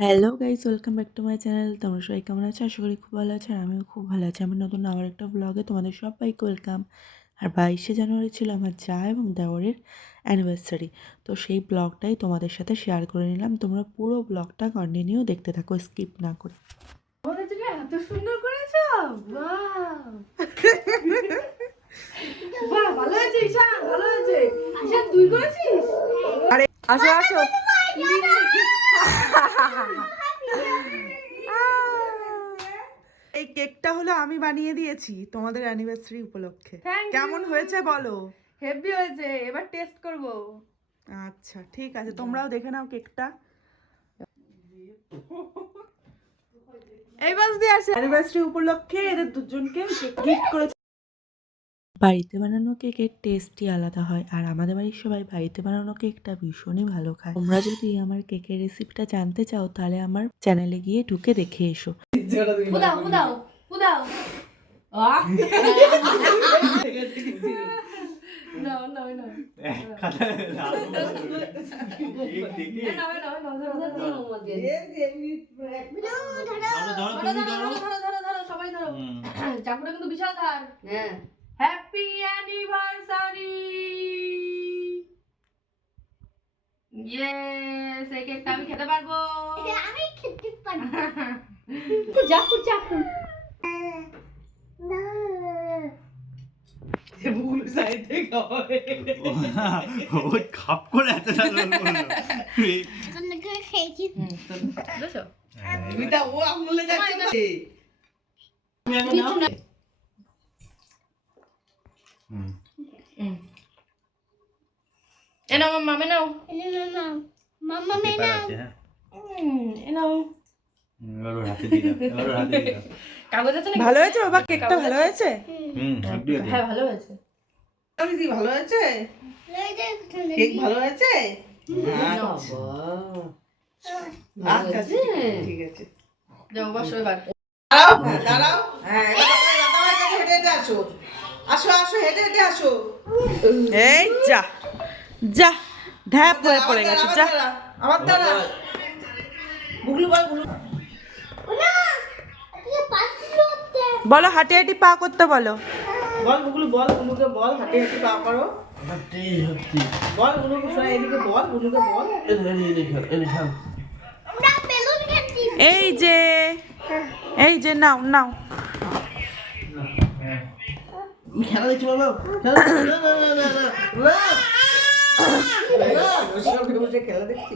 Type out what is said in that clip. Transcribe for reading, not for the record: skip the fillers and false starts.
Hello guys, welcome back to my channel. তোমরা সবাই কেমন আছো? আশা করি খুব ভালো আছো আর আমিও খুব ভালো আছি। আমার নতুন আবার একটা ব্লগে তোমাদের সবাইকে ওয়েলকাম। আর 22শে জানুয়ারি ছিল আমার যা এবং দেওরের অ্যানিভার্সারি। তো সেই ব্লগটাই তোমাদের সাথে শেয়ার করে নিলাম। তোমরা পুরো ব্লগটা কন্টিনিউ দেখতে থাকো, স্কিপ না করে। এত সুন্দর করেছো, বাহ ভালো হয়েছে ঈশান, ভালো হয়েছে ঈশান, তুই করেছিস? আরে আসো আসো। এই কেকটা হলো আমি বানিয়ে দিয়েছি তোমাদের অ্যানিভার্সারি উপলক্ষে। কেমন হয়েছে বলো? হেভি হয়েছে, এবার টেস্ট করব। আচ্ছা ঠিক আছে, তোমরাও দেখে নাও কেকটা। এই বাস দিয়ে আসে। অ্যানিভার্সারি উপলক্ষে এদের দুজনকে গিফট করেছে। বাড়িতে বানানো কেকের টেস্টই আলাদা হয় আর আমাদের বাড়ির সবাই বাড়িতে বানানো কেকটা ভীষণই ভালো খায়। তোমরা যদি আমার কেকের রেসিপিটা জানতে চাও তাহলে আমার চ্যানেলে গিয়ে ঢুকে দেখে এসো। উদাও উদাও উদাও No, no, no. চাকুটা কিন্তু বিশাল ধার। Happy anniversary. ইয়েস, এই কেকটা আমি খেতে পারবো। আমি খেতে পারবো। চাকু চাকু। খাপ করে এত খেয়েছি। বুঝছো? ও আঙুলে যাচ্ছে। এ নাও মামা, নাও। মাম্মা মেনা। এ নাও। কাগজ আছে না? ভালো হয়েছে বাবা, কেকটা ভালো হয়েছে? হ্যাঁ ভালো হয়েছে। দিদি ভালো হয়েছে? কেক ভালো হয়েছে? আচ্ছা ঠিক আছে। যাও বসো এবার। দাঁড়াও, হ্যাঁ হেঁটে হেঁটে আসো, আসো আসো, হেঁটে হেঁটে আসো। এই যা যা, ঢ্যাপ হয়ে পড়ে গেছে। যা আবার দাঁড়া। বুগলু বল, বলো হাঁটি হাঁটি পা করতে বলো। বল বুগলু, বল বুগলুকে বল হাঁটি হাঁটি পা করো। বল বুগলুকে, শোনা এদিকে বল, বুগলুকে বল। এই যে এই যে নাও নাও। খেলা দেখছি বাবা, খেলা দেখছি।